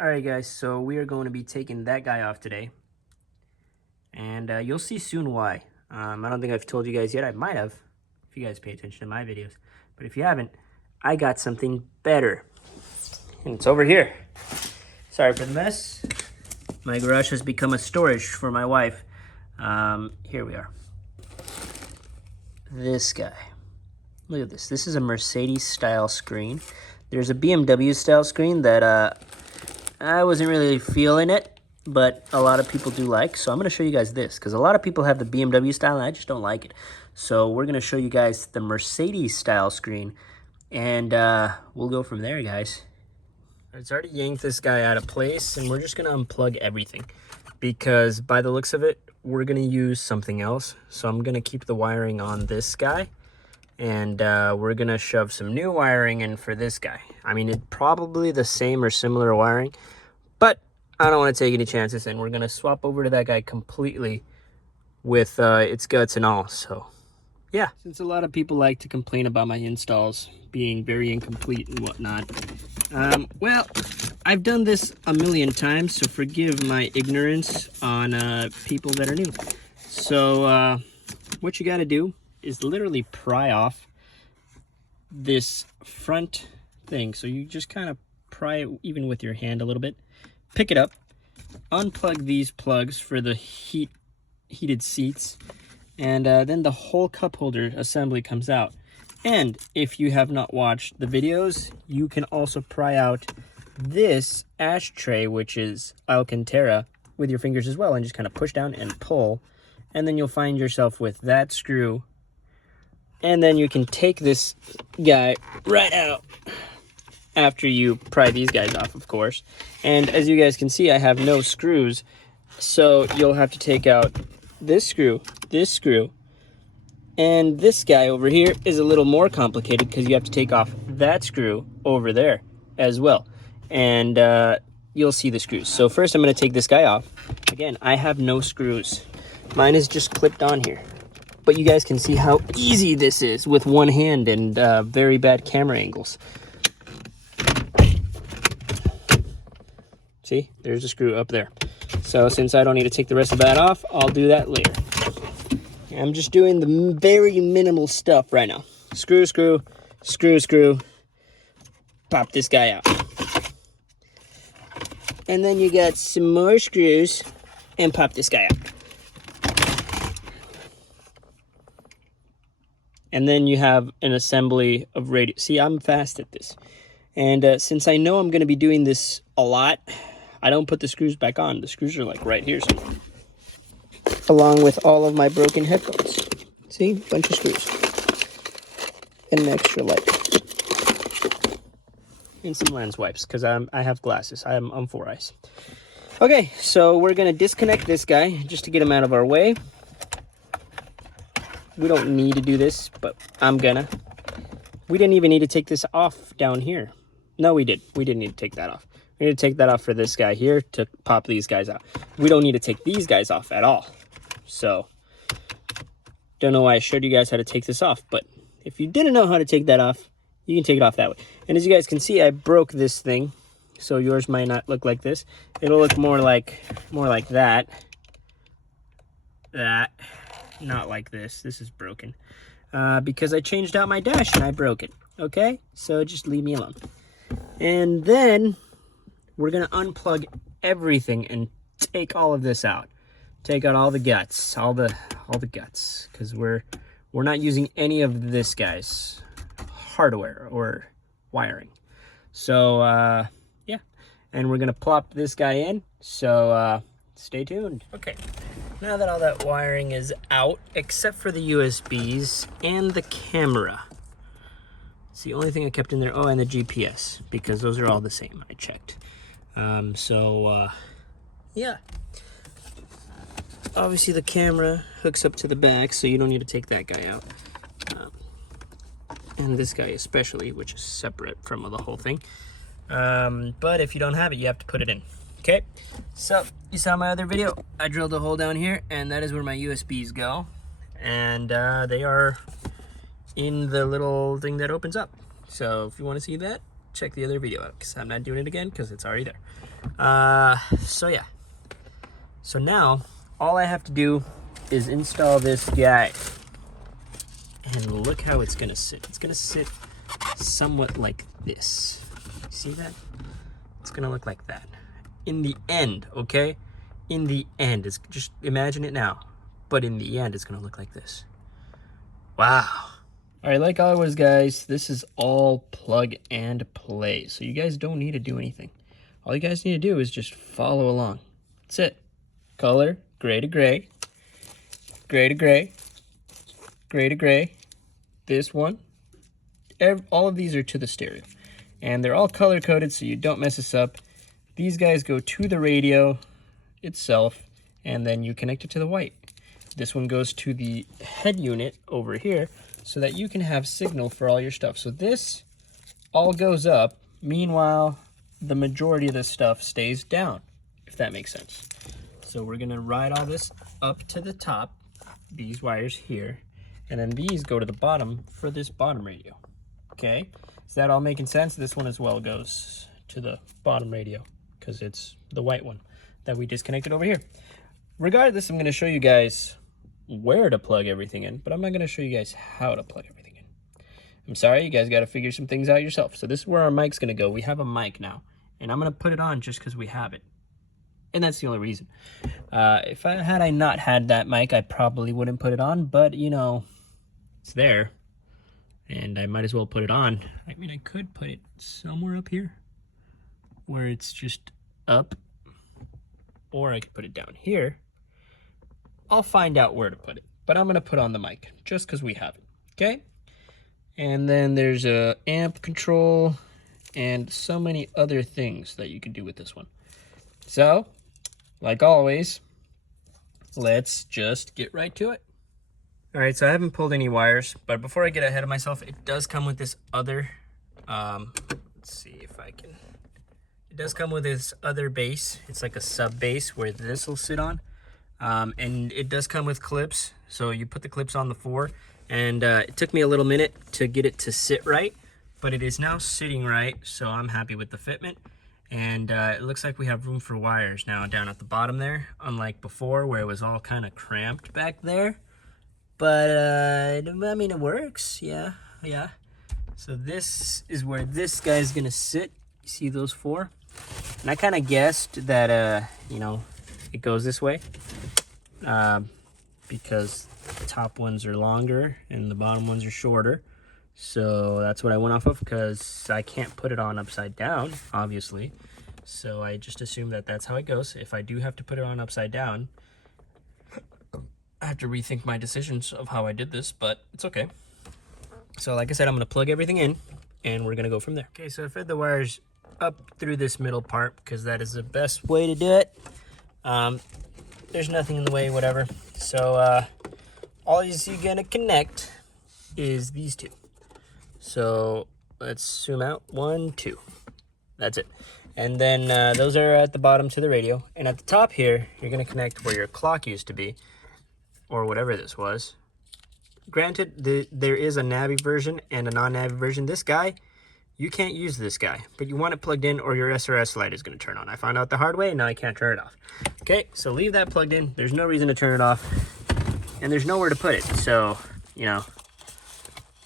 Alright guys, so we are going to be taking that guy off today. And you'll see soon why. I don't think I've told you guys yet. I might have, if you guys pay attention to my videos. But if you haven't, I got something better. And it's over here. Sorry for the mess. My garage has become a storage for my wife. Here we are. This guy. Look at this. This is a Mercedes style screen. There's a BMW style screen that I wasn't really feeling it, but a lot of people do like. So I'm going to show you guys this, because a lot of people have the BMW style and I just don't like it. So we're going to show you guys the Mercedes style screen, and we'll go from there, guys. It's already yanked this guy out of place, and we're just going to unplug everything, because by the looks of it, we're going to use something else. So I'm going to keep the wiring on this guy, and we're going to shove some new wiring in for this guy. I mean, it's probably the same or similar wiring, but I don't want to take any chances, and we're going to swap over to that guy completely with its guts and all. So yeah, since a lot of people like to complain about my installs being very incomplete and whatnot, well, I've done this a million times, so forgive my ignorance on people that are new. So what you got to do is literally pry off this front thing. So you just kind of pry it even with your hand a little bit, pick it up, unplug these plugs for the heated seats, and then the whole cup holder assembly comes out. And if you have not watched the videos, you can also pry out this ashtray, which is Alcantara, with your fingers as well, and just kind of push down and pull, and then you'll find yourself with that screw. And then you can take this guy right out after you pry these guys off, of course. And as you guys can see, I have no screws, so you'll have to take out this screw, and this guy over here is a little more complicated because you have to take off that screw over there as well. And you'll see the screws. So first I'm going to take this guy off. Again, I have no screws. Mine is just clipped on here. But you guys can see how easy this is with one hand and very bad camera angles. See, there's a screw up there. So since I don't need to take the rest of that off, I'll do that later. I'm just doing the very minimal stuff right now. Screw, screw, screw, screw. Pop this guy out. And then you got some more screws and pop this guy out. And then you have an assembly of radio. See, I'm fast at this. And since I know I'm going to be doing this a lot, I don't put the screws back on. The screws are like right here somewhere. Along with all of my broken headphones. See, bunch of screws. And an extra light. And some lens wipes, because I have glasses. I'm 4 eyes. Okay, so we're going to disconnect this guy just to get him out of our way. We don't need to do this, but I'm gonna. We didn't even need to take this off down here. No, we did. We didn't need to take that off. We need to take that off for this guy here to pop these guys out. We don't need to take these guys off at all. So, don't know why I showed you guys how to take this off, but if you didn't know how to take that off, you can take it off that way. And as you guys can see, I broke this thing, so yours might not look like this. It'll look more like that. Not like this. This is broken. Because I changed out my dash and I broke it. Okay? So just leave me alone. And then we're going to unplug everything and take all of this out. Take out all the guts. All the guts. Because we're not using any of this guy's hardware or wiring. So, yeah. And we're going to plop this guy in. So, stay tuned. Okay. Now that all that wiring is out, except for the USBs and the camera. It's the only thing I kept in there. Oh, and the GPS, because those are all the same. I checked. Yeah. Obviously, the camera hooks up to the back, so you don't need to take that guy out. And this guy especially, which is separate from the whole thing. But if you don't have it, you have to put it in. Okay, so you saw my other video. I drilled a hole down here, and that is where my USBs go. And they are in the little thing that opens up. So if you want to see that, check the other video out, because I'm not doing it again because it's already there. So yeah. So now, all I have to do is install this guy. And look how it's gonna sit. It's gonna sit somewhat like this. See that? It's gonna look like that. In the end, okay? In the end, it's just imagine it now. But in the end, it's gonna look like this. Wow. All right, like always, guys, this is all plug and play. So you guys don't need to do anything. All you guys need to do is just follow along. That's it. Color, gray to gray, gray to gray, gray to gray. This one. All of these are to the stereo. And they're all color coded so you don't mess this up. These guys go to the radio itself, and then you connect it to the white. This one goes to the head unit over here so that you can have signal for all your stuff. So this all goes up. Meanwhile, the majority of this stuff stays down, if that makes sense. So we're gonna ride all this up to the top, these wires here, and then these go to the bottom for this bottom radio. Okay, is that all making sense? This one as well goes to the bottom radio because it's the white one that we disconnected over here. Regardless, I'm going to show you guys where to plug everything in, but I'm not going to show you guys how to plug everything in. I'm sorry, you guys got to figure some things out yourself. So this is where our mic's going to go. We have a mic now, and I'm going to put it on just because we have it. And that's the only reason. If I not had that mic, I probably wouldn't put it on, but you know, it's there. And I might as well put it on. I mean, I could put it somewhere up here where it's just up, or I could put it down here. I'll find out where to put it, but I'm gonna put on the mic just because we have it, okay? And then there's a amp control and so many other things that you can do with this one. So, like always, let's just get right to it. All right, so I haven't pulled any wires, but before I get ahead of myself, it does come with this other, let's see if I can, it does come with this other base. It's like a sub base where this will sit on, and it does come with clips. So you put the clips on the floor, and it took me a little minute to get it to sit right, but it is now sitting right, so I'm happy with the fitment. And it looks like we have room for wires now down at the bottom there, unlike before where it was all kind of cramped back there. But, I mean, it works, yeah. So this is where this guy's gonna sit. You see those four? And I kind of guessed that, you know, it goes this way. Because the top ones are longer and the bottom ones are shorter. So that's what I went off of, because I can't put it on upside down, obviously. So I just assumed that that's how it goes. If I do have to put it on upside down, I have to rethink my decisions of how I did this, but it's okay. So like I said, I'm going to plug everything in, and we're going to go from there. Okay, so I fed the wires up through this middle part, because that is the best way to do it. There's nothing in the way, whatever. So all you're going to connect is these two. So let's zoom out. 1, 2. That's it. And then those are at the bottom to the radio. And at the top here, you're going to connect where your clock used to be, or whatever this was. Granted, there is a Navi version and a non-Navi version. This guy, you can't use this guy, but you want it plugged in or your SRS light is going to turn on. I found out the hard way, and now I can't turn it off. Okay, so leave that plugged in. There's no reason to turn it off, and there's nowhere to put it. So, you know,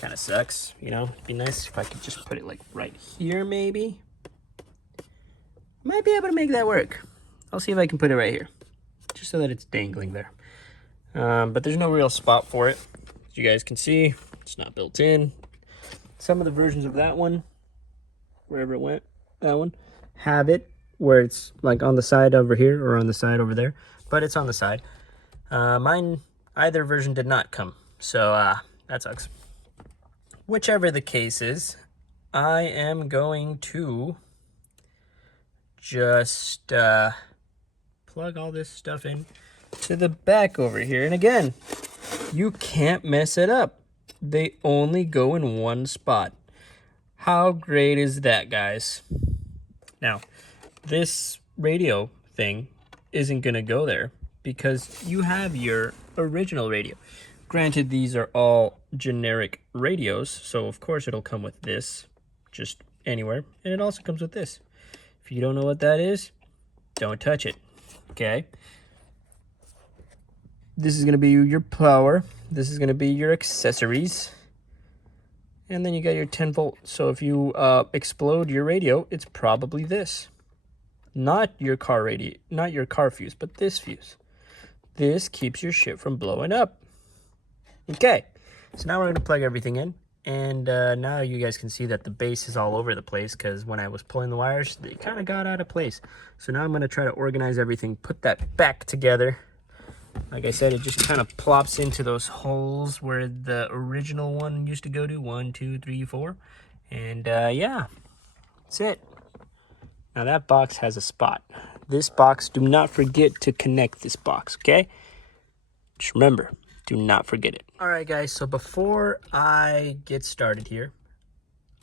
kind of sucks, you know. It'd be nice if I could just put it like right here, maybe. Might be able to make that work. I'll see if I can put it right here, just so that it's dangling there. But there's no real spot for it. As you guys can see, it's not built in. Some of the versions of that one, wherever it went, that one, have it where it's like on the side over here or on the side over there, but it's on the side. Mine, either version did not come, so that sucks. Whichever the case is, I am going to just plug all this stuff in to the back over here. And again, you can't mess it up. They only go in one spot. How great is that, guys? Now, this radio thing isn't gonna go there because you have your original radio. Granted, these are all generic radios, so of course it'll come with this just anywhere. And it also comes with this. If you don't know what that is, don't touch it, okay? This is going to be your power. This is going to be your accessories. And then you got your 10 volt. So if you explode your radio, it's probably this. Not your car radio, not your car fuse, but this fuse. This keeps your shit from blowing up. Okay, so now we're going to plug everything in. And now you guys can see that the base is all over the place because when I was pulling the wires, they kind of got out of place. So now I'm going to try to organize everything, put that back together. Like I said, it just kind of plops into those holes where the original one used to go to. 1, 2, 3, 4. And yeah, that's it. Now that box has a spot. This box, do not forget to connect this box, okay? Just remember, do not forget it. All right, guys, so before I get started here,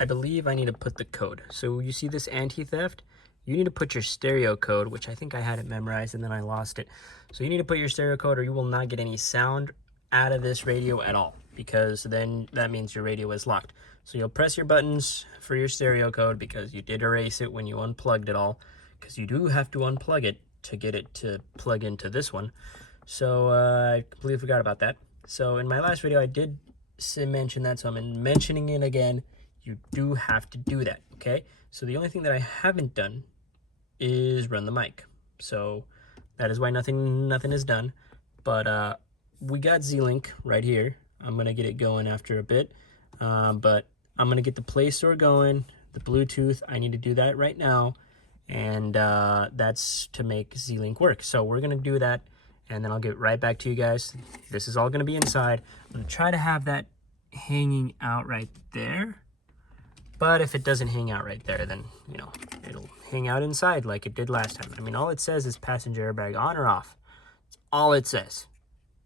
I believe I need to put the code. So you see this anti-theft? You need to put your stereo code, which I think I had it memorized and then I lost it. So you need to put your stereo code or you will not get any sound out of this radio at all, because then that means your radio is locked. So you'll press your buttons for your stereo code because you did erase it when you unplugged it all, because you do have to unplug it to get it to plug into this one. So I completely forgot about that. So in my last video, I did mention that, so I'm mentioning it again. You do have to do that, okay? So the only thing that I haven't done is run the mic. So that is why nothing is done. But we got Z-Link right here. I'm gonna get it going after a bit. But I'm gonna get the Play Store going, the Bluetooth. I need to do that right now. And that's to make Z-Link work. So we're gonna do that, and then I'll get right back to you guys. This is all gonna be inside. I'm gonna try to have that hanging out right there. But if it doesn't hang out right there, then, you know, it'll hang out inside like it did last time. I mean, all it says is passenger airbag on or off. That's all it says.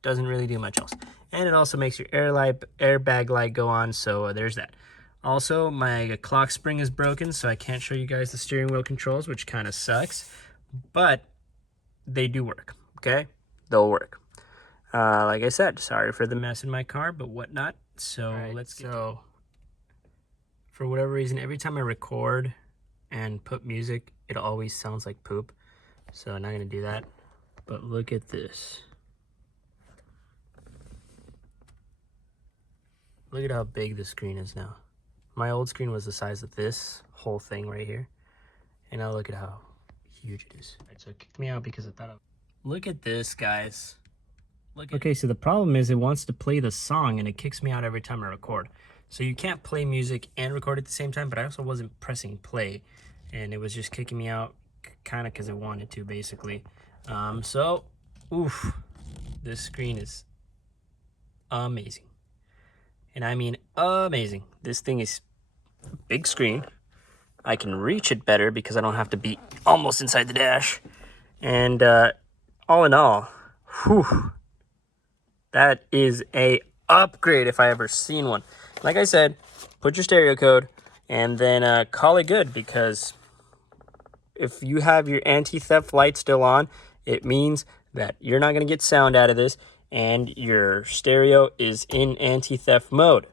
Doesn't really do much else. And it also makes your airbag light go on, so there's that. Also, my clock spring is broken, so I can't show you guys the steering wheel controls, which kind of sucks. But they do work, okay? They'll work. Like I said, sorry for the mess in my car, but whatnot. So right, let's get to for whatever reason, every time I record and put music, it always sounds like poop. So I'm not gonna do that. But look at this. Look at how big the screen is now. My old screen was the size of this whole thing right here. And now look at how huge it is. Right, so it kicked me out because I thought look at this, guys. Okay, so the problem is it wants to play the song and it kicks me out every time I record. So you can't play music and record at the same time, but I also wasn't pressing play. And it was just kicking me out kind of because it wanted to, basically. So, oof, this screen is amazing. And I mean amazing. This thing is a big screen. I can reach it better because I don't have to be almost inside the dash. And all in all, whew, that is a upgrade if I ever seen one. Like I said, put your stereo code and then call it good, because if you have your anti-theft light still on, it means that you're not going to get sound out of this and your stereo is in anti-theft mode.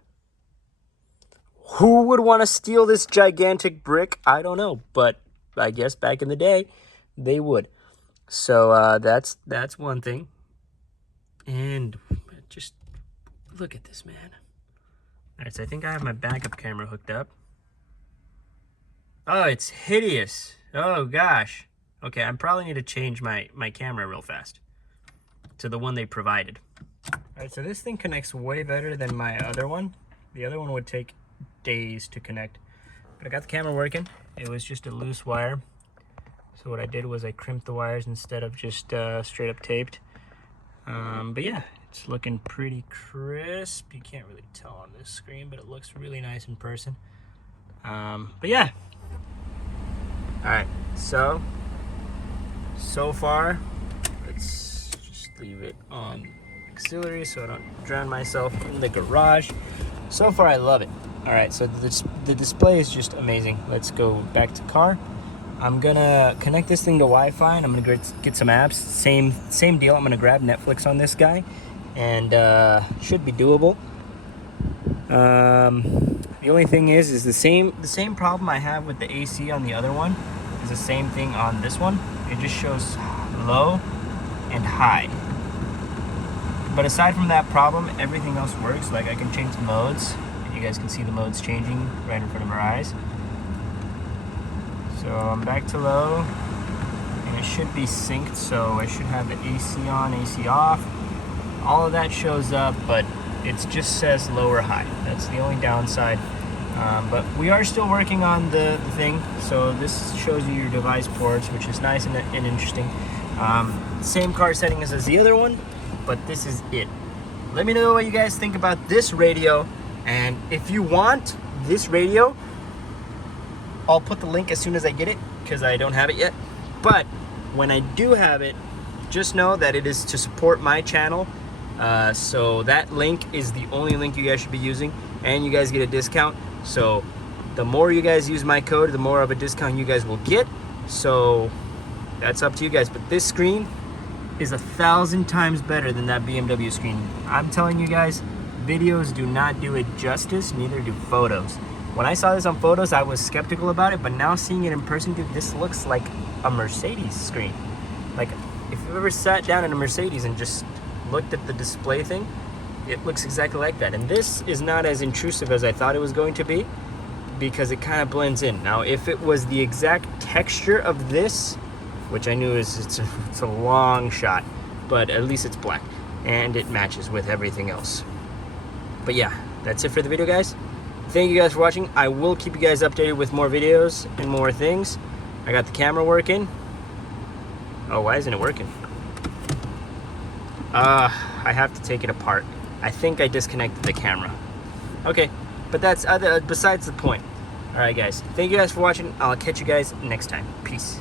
Who would want to steal this gigantic brick? I don't know, but I guess back in the day, they would. So that's one thing. And just look at this, man. All right, so I think I have my backup camera hooked up. Oh, it's hideous. Oh, gosh. Okay, I probably need to change my camera real fast to the one they provided. All right, so this thing connects way better than my other one. The other one would take days to connect. But I got the camera working. It was just a loose wire. So what I did was I crimped the wires instead of just straight up taped. But yeah, it's looking pretty crisp. You can't really tell on this screen, but it looks really nice in person. But yeah. All right, so far, let's just leave it on auxiliary so I don't drown myself in the garage. So far, I love it. All right, so the display is just amazing. Let's go back to car. I'm gonna connect this thing to Wi-Fi and I'm gonna get some apps. Same deal. I'm gonna grab Netflix on this guy, and should be doable. The only thing is the same problem I have with the AC on the other one is the same thing on this one. It just shows low and high. But aside from that problem, everything else works. Like I can change the modes. You guys can see the modes changing right in front of our eyes. So I'm back to low, and it should be synced. So I should have the AC on, AC off. All of that shows up, but it just says low or high. That's the only downside. But we are still working on the thing. So this shows you your device ports, which is nice and interesting. Same car settings as the other one, but this is it. Let me know what you guys think about this radio, and if you want this radio, I'll put the link as soon as I get it, because I don't have it yet. But when I do have it, just know that it is to support my channel. So that link is the only link you guys should be using, and you guys get a discount. So the more you guys use my code, the more of a discount you guys will get. So that's up to you guys. But this screen is 1,000 times better than that BMW screen. I'm telling you guys, videos do not do it justice, neither do photos. When I saw this on photos, I was skeptical about it, but now seeing it in person, dude, this looks like a Mercedes screen. Like, if you've ever sat down in a Mercedes and just looked at the display thing, it looks exactly like that. And this is not as intrusive as I thought it was going to be, because it kind of blends in. Now, if it was the exact texture of this, which I knew it's a long shot, but at least it's black and it matches with everything else. But yeah, that's it for the video, guys. Thank you guys for watching. I will keep you guys updated with more videos and more things. I got the camera working. Oh, why isn't it working? I have to take it apart. I think I disconnected the camera. Okay, but that's besides the point. All right, guys. Thank you guys for watching. I'll catch you guys next time. Peace.